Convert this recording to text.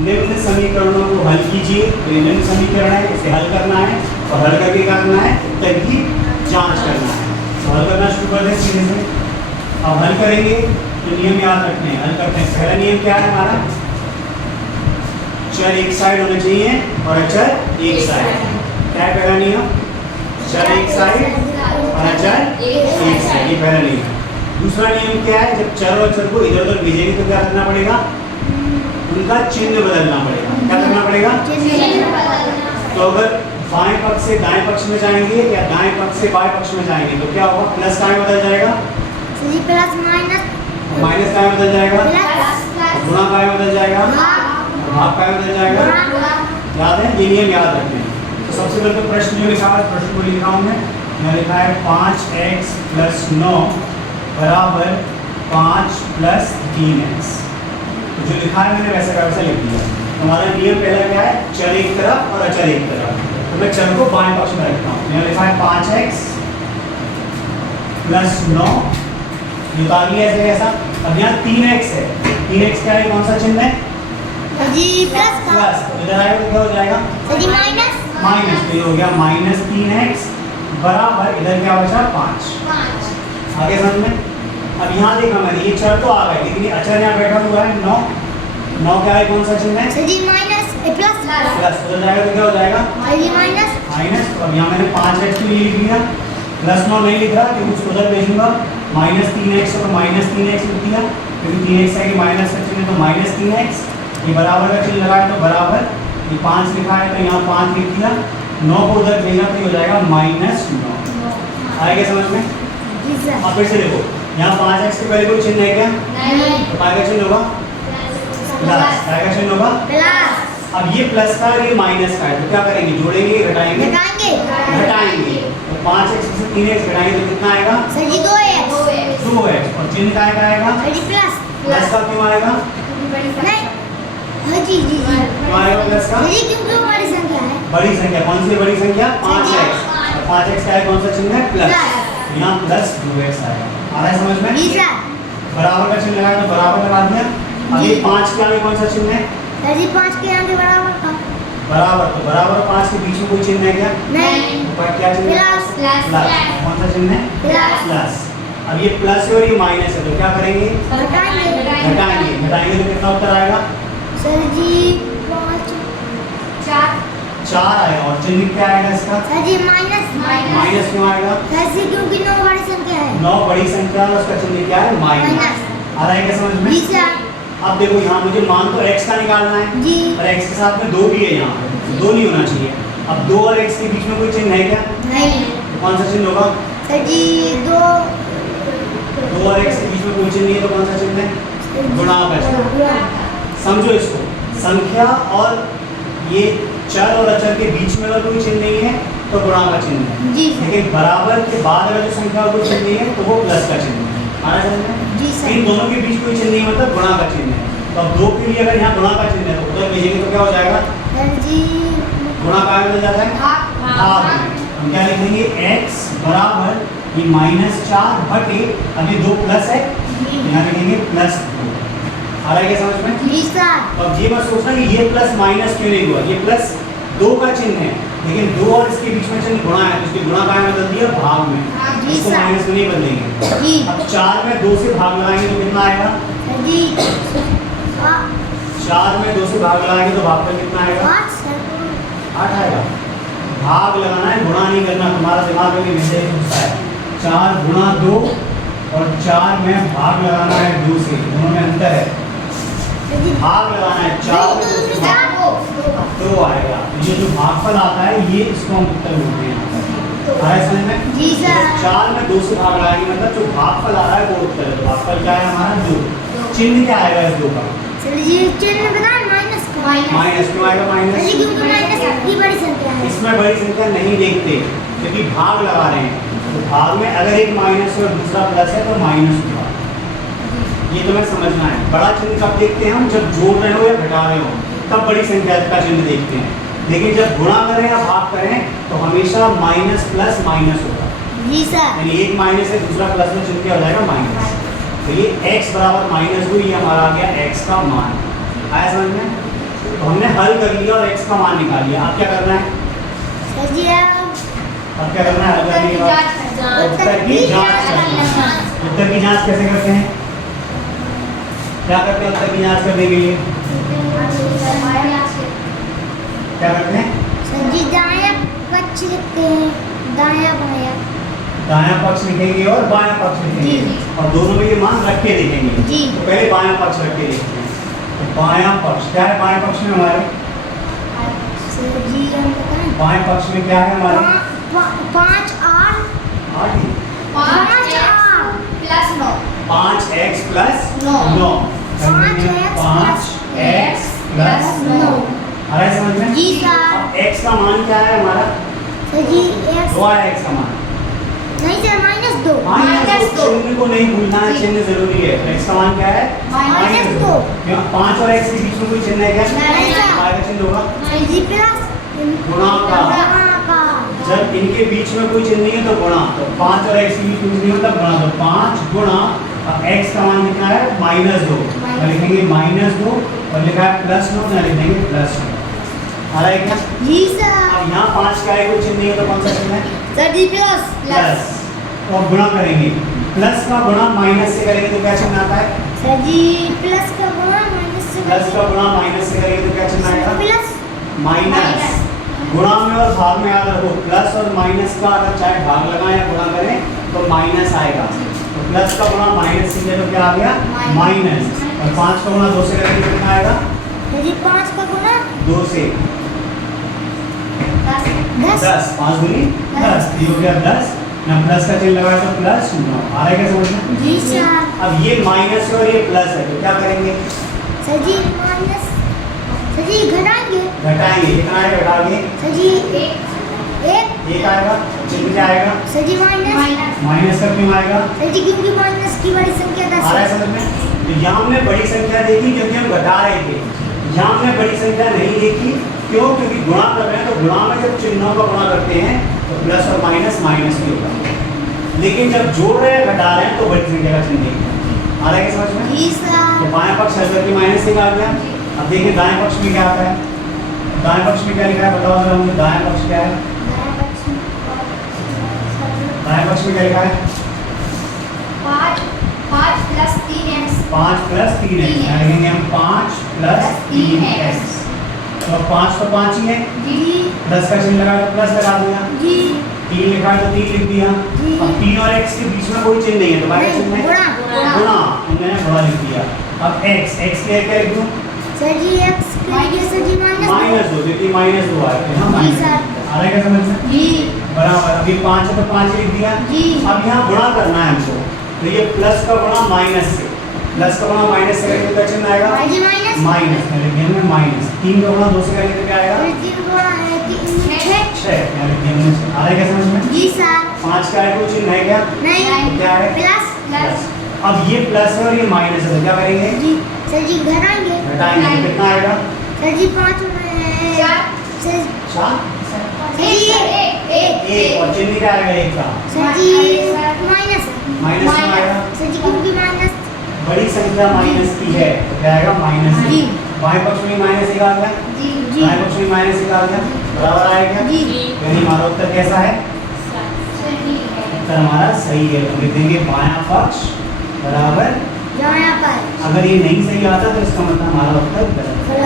निम्न समीकरणों को हल कीजिए। तो ये निम्न समीकरण है, इसे हल करना है और हल करके क्या करना है, उत्तर की जांच करना है। तो हल करना शुरू कर दें सीधे से। अब हल करेंगे तो नियम याद रखने हैं। हल करते हैं, पहला नियम क्या है हमारा, चर एक साइड होना चाहिए और अचर एक साइड। क्या है पहला नियम, चर एक साइड और अचर एक साइड, ये पहला नियम। दूसरा नियम क्या है, जब चर और अचर को इधर उधर भेजेंगे तो क्या करना पड़ेगा, उनका चिन्ह बदलना पड़ेगा। क्या करना पड़ेगा, तो अगर बाएं पक्ष से दाएं पक्ष में जाएंगे या दाएं पक्ष से बाएं पक्ष में जाएंगे तो क्या होगा, प्लस का बदल जाएगा, प्लस माइनस, माइनस का बदल जाएगा, गुणा का बदल जाएगा, भाग का बदल जाएगा। याद है, ये नियम याद रखते हैं। तो सबसे पहले तो प्रश्न जो लिखा है, प्रश्न को लिख रहा हूँ मैं लिखा है 5x + 9 बराबर 5 + 3x। तो जो लिखा है मैंने वैसे का वैसा लिख दिया। हमारा नियम पहला क्या है, चर एक तरफ और अचर एक तरफ। तो मैं चर को बाएं पक्ष में रखता हूँ। यहाँ लिखा है 5x + 9, निकाल लिया ऐसे ऐसा। अब यहाँ 3x है, 3x क्या है, कौन सा चिन्ह है, जी प्लस का, प्लस। इधर आएगा तो क्या हो जाएगा, जी माइनस, माइनस। तो ये हो गया -3x बराबर, इधर क्या बचा 5। आगे समझ में। अब यहाँ देखा मैंने, ये चर तो आ गए लेकिन ये अचर यहाँ बैठा हुआ है 9। 9 क्या है, कौन सा चिन्ह है, जी माइनस, प्लस, प्लस। उधर जाएगा तो क्या हो जाएगा, जी माइनस, माइनस। और यहाँ मैंने 5x के लिए लिख दिया, +9 नहीं लिख रहा क्योंकि उसको उधर भेजूंगा। -3x तो -3x लिख दिया क्योंकि 3x है कि माइनस का चिन्ह, तो -3x। ये बराबर का चिन्ह लगाया तो बराबर, ये 5 लिखा है तो यहाँ 5 लिख दिया। 9 को उधर भेजना तो ये हो जाएगा -9। आएगा समझ में। अब फिर से देखो, यहाँ 5x के पहले कोई चिन्ह है क्या, तो काय का चिन्ह होगा, प्लस। काय का चिन्ह होगा, प्लस। अब ये प्लस का और ये माइनस का है तो क्या करेंगे, जोड़ेंगे, घटाएंगे, घटाएंगे। तो 5x से 3x घटाएंगे तो कितना आएगा, जी 2x, 2x। और चिन्ह काय का आएगा, जी प्लस, प्लस का क्यों आएगा, नहीं, हाँ जी जी जी, क्यों आएगा प्लस का, जी क्योंकि वो बड़ी संख्या है, बड़ी संख्या। कौन सी बड़ी संख्या, 5x। और 5x का है कौन सा चिन्ह है, प्लस। यहाँ प्लस 2x आएगा। आ रहा है समझ में। जी सर, बराबर का चिन्ह लगाया तो बराबर लगा दिया। अब ये 5 के आगे कौन सा चिन्ह है, जी 5 के आगे बराबर का, बराबर। तो बराबर और 5 के बीच में कोई चिन्ह है क्या, नहीं, ऊपर क्या चिन्ह है, प्लस। कौन सा चिन्ह है, प्लस। अब ये प्लस है और ये माइनस है तो क्या करेंगे, घटाएंगे, घटाएंगे। घटाएंगे तो कितना उत्तर आएगा, सर जी 5, 4 आएगा। और चिन्ह क्या आएगा इसका, सर जी माइनस, माइनस क्यों आएगा, सर जी क्योंकि 9 बड़ी संख्या है, 9 बड़ी संख्या और उसका चिन्ह क्या है, माइनस। आ रहा है क्या समझ में। जी सर, अब देखो यहाँ मुझे मान तो x का निकालना है जी और x के साथ में 2 भी है, यहाँ पे 2 नहीं होना चाहिए। अब 2 और x के बीच में कोई चिन्ह है क्या, नहीं, तो कौन सा चिन्ह होगा, सर जी 2 और x के बीच में कोई चिन्ह नहीं है तो कौन सा चिन्ह है, गुणा का चिन्ह। समझो इसको, संख्या और ये चर और अचर के बीच में अगर कोई चिन्ह नहीं है तो गुणा का चिन्ह है, जी सर, लेकिन बराबर के बाद अगर जो संख्या और कोई चिन्ह नहीं है तो वो प्लस का चिन्ह है। आ रहा है समझ में। जी सर, इन दोनों के बीच कोई चिन्ह नहीं मतलब गुणा का चिन्ह है। तो अब 2 के लिए अगर यहाँ गुणा का चिन्ह है तो उधर भेजेंगे तो क्या हो जाएगा, सर जी गुणा का बदल जाता है, भाग में। हम क्या लिखेंगे, x बराबर ये -4 बटे, अब ये 2 प्लस है, यहाँ लिखेंगे +2। आ रहा है क्या समझ में। जी सर, तो अब ये मत सोचना कि ये प्लस माइनस क्यों नहीं हुआ, ये प्लस 2 का चिन्ह है लेकिन 2 और इसके बीच में चिन्ह गुणा है तो इसके गुणा का बदल दिया भाग में, जी इसको सर, माइनस में नहीं बदलेंगे। जी अब 4 में 2 से भाग लगाएंगे तो कितना आएगा, सर जी 4 में 2 से भाग लगाएंगे तो भाग पर कितना आएगा, 5 सर, 8 आएगा। भाग लगाना है, गुणा नहीं करना। तुम्हारा दिमाग में वैसे ही घुसता है। 4 गुणा 2 और 4 में भाग लगाना है 2 से, दोनों में अंतर है। भाग लगाना है 4 2 आएगा। तो ये जो भागफल आता है ये इसको हम उत्तर बोलते हैं। आ रहा है समझ में। जी सर, 4 में 2 से भाग लगाएंगे मतलब जो भागफल आ रहा है वो उत्तर है। तो भागफल क्या है हमारा 2। चिन्ह क्या आएगा इस 2 का, सर जी चिन्ह बताएं, माइनस का, माइनस क्यों आएगा, सर जी माइनस। क्योंकि माइनस इतनी बड़ी संख्या है, इसमें बड़ी संख्या नहीं देखते क्योंकि भाग लगा रहे हैं। तो भाग में अगर एक माइनस है और दूसरा प्लस है तो माइनस होगा। ये तुम्हें समझना है। बड़ा चिन्ह कब देखते हैं हम, जब जोड़ रहे हो या घटा रहे हो तब बड़ी संख्या का चिन्ह देखते हैं। लेकिन जब गुणा करें या भाग करें तो हमेशा माइनस प्लस माइनस होगा। जी सर, यानी एक माइनस है दूसरा प्लस में चिन्ह क्या हो जाएगा, माइनस। तो ये x बराबर -2, ये हमारा आ गया x का मान। आया समझ में। तो हमने हल कर लिया और x का मान निकाल लिया। अब क्या करना है? सर जी अब क्या करना है? हल करने के बाद उत्तर की जांच करनी है। उत्तर की जांच कैसे करते हैं? क्या करते हैं उत्तर की जांच करने के लिए? क्या करते हैं? सर जी दायां पक्ष लिखते हैं, दायां बायां। दायां पक्ष लिखेंगे और बायां पक्ष लिखेंगे जी। और दोनों में ये मान रख के लिखेंगे। जी। तो पहले बायां पक्ष रख के लिखते हैं। तो बायां पक्ष क्या है? बाएं पक्ष में हमारे सर जी हम बताएं। बाएं पक्ष में क्या है हमारे? 5 R 8 ही। 5 R प्लस 9 5x प्लस नौ। 9 5x 5x प्लस 9 आ रहा है समझ में? जी सर। अब x का मान क्या है हमारा? सर जी x दो आया x का मान। नहीं सर -2 माइनस दो। चिन्ह को नहीं भूलना है, जी। चिन्ह जरूरी है। x का मान क्या है? माइनस दो। क्यों? 5 और x के बीच में कोई चिन्ह है क्या? नहीं सर। y का चिन्ह होगा सर जी प्लस गुणा का। का जब इनके बीच में कोई चिन्ह नहीं है तो गुणा। तो 5 और x के बीच में कुछ नहीं होता गुणा। तो 5 गुणा अब x का मान कितना है? -2। तो लिखेंगे -2 और लिखा है +9 तो लिखेंगे +9। आ रहा है क्या? जी सर। अब यहाँ 5 का है कोई चिन्ह नहीं है तो कौन सा चिन्ह है? सर जी प्लस प्लस। तो अब गुणा करेंगे। प्लस का गुणा माइनस से करेंगे तो क्या चिन्ह आता है? सर जी प्लस का गुणा माइनस से प्लस का गुणा माइनस से करेंगे तो क्या चिन्ह आएगा? Plus minus. गुणा में और भाग में याद रखो, प्लस और माइनस का अगर चाहे भाग लगाएं या गुणा करें तो माइनस आएगा। तो प्लस का गुणा माइनस से तो क्या आ गया? माइनस। और 5 का गुणा 2 से करेंगे तो कितना आएगा? सर जी 5 का गुणा 2 से 10 10। 5 दूनी 10। ये हो गया 10 ना। प्लस का चिन्ह लगाया तो प्लस 9। आ रहा है क्या समझ में? जी सर। अब ये माइनस है और ये प्लस है तो क्या करेंगे? सर जी माइनस सर जी घटाएंगे। घटाएंगे। कितना आएगा घटाएंगे? सर जी 1 आएगा। चिन्ह क्या आएगा? सर जी माइनस माइनस का क्यों आएगा? सर जी क्योंकि माइनस की बड़ी संख्या आ 10 रहा है है। समझ में? तो यहाँ हमने बड़ी संख्या देखी क्योंकि हम घटा रहे थे। यहाँ हमने बड़ी संख्या नहीं देखी क्यों? क्योंकि गुणा कर रहे हैं तो गुणा में जब चिन्हों का गुणा करते हैं तो प्लस और माइनस माइनस भी होगा। लेकिन जब जोड़ रहे हैं घटा रहे हैं तो बड़ी संख्या का चिन्ह देखते हैं। आ रहा है क्या समझ में? जी सर। तो बाएं पक्ष हल करके माइनस से आ गया। अब देखिए दाएं पक्ष में क्या आता है? दाएं पक्ष में क्या लिखा है बताओ जरा मुझे। दाएं पक्ष क्या है? दाएं पक्ष में क्या लिखा है? 5 प्लस 3x 5 प्लस 3x लिखेंगे हम 5 प्लस 3x। तो 5 तो 5 ही है। जी प्लस का चिन्ह लगा तो प्लस लगा दिया। जी 3 लिखा है तो 3 लिख दिया। जी। अब 3 और x के बीच में कोई चिन्ह नहीं है तो बाकी चिन्ह है गुणा गुणा। हमने गुणा लिख दिया। अब x के क्या लिख दूं? सर जी x के लिए सर जी -2 क्योंकि -2 आया है ना। जी सर। आ रहा है क्या समझ में? जी बराबर। अभी 5 है तो 5 लिख दिया। जी अब यहाँ गुणा करना है हमको तो ये प्लस का गुणा माइनस से। प्लस का गुणा माइनस से करेंगे तो क्या चिन्ह आएगा? सर जी माइनस माइनस में लिखेंगे हमने माइनस। 3 का गुणा 2 से करेंगे तो क्या आएगा? सर जी गुणा है 6 6 यहाँ लिखेंगे हमने 6। आ रहा है क्या समझ में? जी सर। 5 का है कोई चिन्ह है क्या? नहीं तो क्या है? प्लस अब ये प्लस है और ये माइनस है तो क्या करेंगे? जी सर जी घटाएंगे। घटाएंगे तो कितना आएगा? सर जी 5 में 4 सर 4। जी एक और चिन्ह क्या आएगा? 1 का सर जी माइनस माइनस में आएगा। सर जी क्योंकि माइनस बड़ी संख्या माइनस की है तो क्या आएगा? माइनस। जी। बाएं पक्ष में माइनस 1 आ गया। जी दाएं पक्ष में माइनस 1 आ गया। बराबर आएगा। जी यानी हमारा उत्तर कैसा है? सही है। उत्तर हमारा सही है। तो लिख देंगे बायां पक्ष बराबर। दायां पर अगर ये नहीं सही आता तो इसका मतलब हमारा उत्तर गलत है।